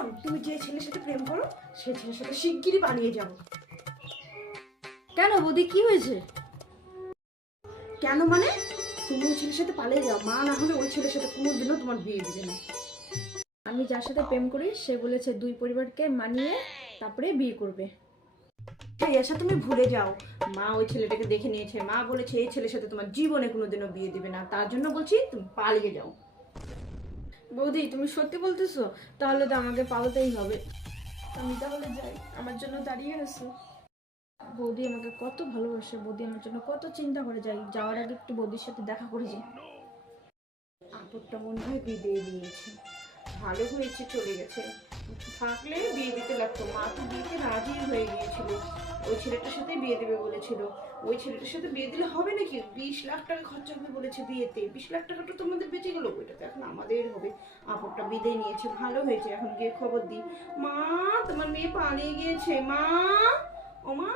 শোন, তুমি যে ছেলের সাথে প্রেম করো সেই ছেলের সাথে শিগগিরই পালিয়ে যাও। কেন বৌদি, কি হয়েছে? কেন মানে? তুমি ওই ছেলের সাথে পালিয়ে যাও, মা না হলে ওই ছেলের সাথে কোনোদিনও তোমার বিয়ে দিবে না। আমি যার সাথে প্রেম করি সে বলেছে দুই পরিবারকে মানিয়ে তারপরে বিয়ে করবে। এই আশা তুমি ভুলে যাও, মা ওই ছেলেটাকে দেখে নিয়েছে, মা বলেছে এই ছেলের সাথে তোমার জীবনে কোনোদিনও বিয়ে দিবে না, তার জন্য বলছি তুমি পালিয়ে যাও। বৌদি, তুমি সত্যি বলতেছো? তাহলে তো আমাকে পালাতেই হবে। আমি তাহলে যাই, আমার জন্য দাঁড়িয়ে আছো। বৌদি আমাকে কত ভালোবাসে, বৌদি আমার জন্য কত চিন্তা করে। যাই, যাওয়ার আগে একটু বৌদির সাথে দেখা করে যাই। আপদটা মনে হয় বিয়ে দিয়েছে, ভালো হয়েছে চলে গেছে, থাকলে বিয়ে দিতে লাগতো। মা তো বিয়েতে রাজি হয়ে গিয়েছিল, ওই ছেলেটার সাথে বিয়ে দেবে বলেছিল। ওই ছেলেটার সাথে বিয়ে দিলে হবে নাকি? 20 লাখ টাকা খরচা হবে বলেছে বিয়েতে। 20 লাখ টাকাটা তোমাদের বেঁচে গেল, ওইটা তো এখন আমাদের হবে। আপদটা বিদায় নিয়েছে, ভালো হয়েছে। এখন গিয়ে খবর দিই, মা তোমার মেয়ে পালিয়ে গিয়েছে, মা ও মা।